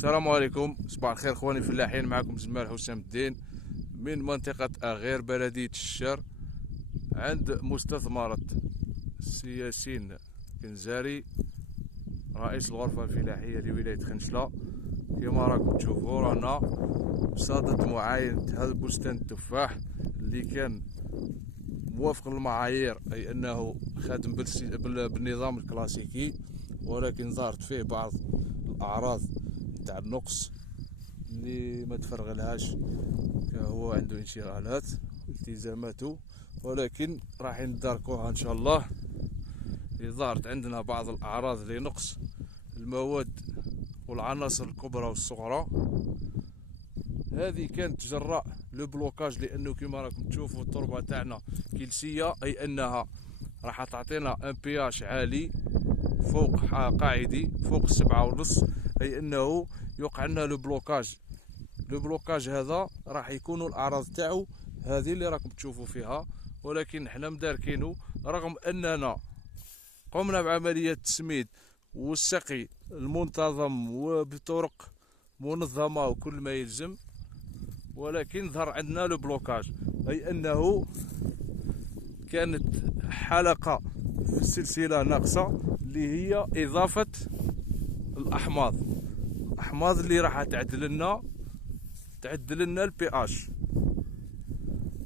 السلام عليكم، صباح الخير خواني الفلاحين. معكم جمال حسام الدين من منطقة أغير بلدية الشر، عند مستثمرة السي ياسين كنزاري رئيس الغرفة الفلاحية لولاية خنشلة. كما راكم تشوفوا رانا بصدد معاينة هذا بستان التفاح اللي كان موافق للمعايير، أي أنه خادم بالنظام الكلاسيكي، ولكن ظهرت فيه بعض الأعراض تاع النقص اللي ما تفرغلهاش، هو عنده انشغالات والتزاماته، ولكن راح نداركوها ان شاء الله. اللي ظهرت عندنا بعض الاعراض لنقص المواد والعناصر الكبرى والصغرى. هذه كانت جراء لو بلوكاج، لانه كما راكم تشوفوا التربه تاعنا كلسيه، اي انها راح تعطينا ان بي اش عالي فوق قاعدي فوق 7.5، اي انه يوقع لنا لو بلوكاج هذا راح يكونوا الاعراض تاعو هذه اللي راكم تشوفوا فيها. ولكن حنا مداركينو رغم اننا قمنا بعمليه التسميد والسقي المنتظم وبطرق منظمه وكل ما يلزم، ولكن ظهر عندنا لو بلوكاج، اي انه كانت حلقه في السلسله ناقصه، اللي هي اضافه الاحماض اللي راح تعدل لنا البي اش.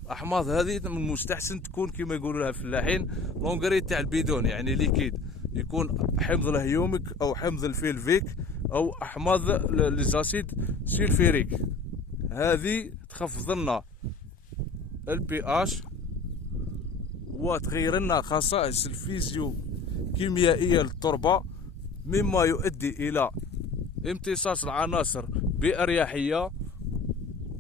الاحماض هذه من المستحسن تكون كما يقولوا لها الفلاحين لونغري تاع البيدون، يعني ليكيد، يكون حمض الهيوميك او حمض الفيلفيك او احماض ليزاسيد سلفيريك. هذه تخفض لنا البي اش وتغير لنا خصائص الفيزيو كيميائيه للتربه، مما يؤدي الى امتصاص العناصر باريحيه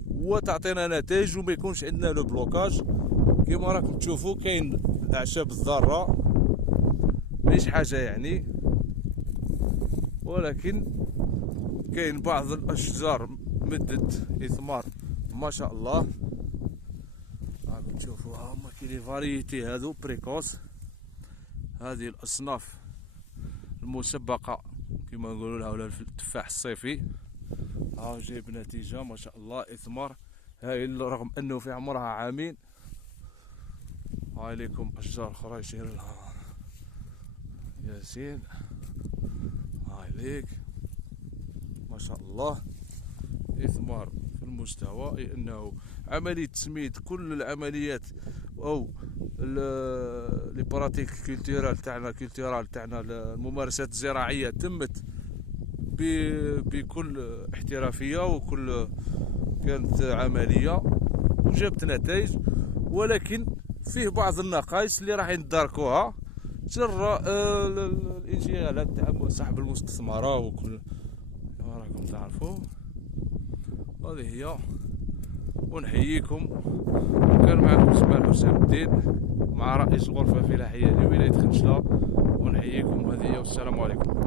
وتعطينا نتائج وما يكونش عندنا لو بلوكاج. كما راكم تشوفوا كاين الاعشاب الضاره، مش حاجه يعني، ولكن كاين بعض الاشجار مدت اثمار ما شاء الله. راكم تشوفوا هما كاين لي فاريتي هذو بريكوس، هذه الاصناف المسبقه كما نقولوا لها، ولا التفاح الصيفي. ها جايب نتيجه ما شاء الله، اثمار هايل رغم انه في عمرها عامين. هاي لكم اشجار اخرى يشير لها ياسين، هاي ليك ما شاء الله، اثمار في المستوى، اي انه عمليه تسميد كل العمليات او لي براتيك كولتورال تاعنا الممارسات الزراعيه تمت بكل احترافيه وكل كانت عمليه وجابت نتائج، ولكن فيه بعض النقائص اللي راح نداركوها جراء الانشغالات تاع صاحب المستثمره وكل كما راكم تعرفوا. هذه هي، ونحييكم. وكان معكم جمال حسام الدين مع رئيس الغرفه الفلاحيه لولايه خنشله، ونحييكم. هذه هي، والسلام عليكم.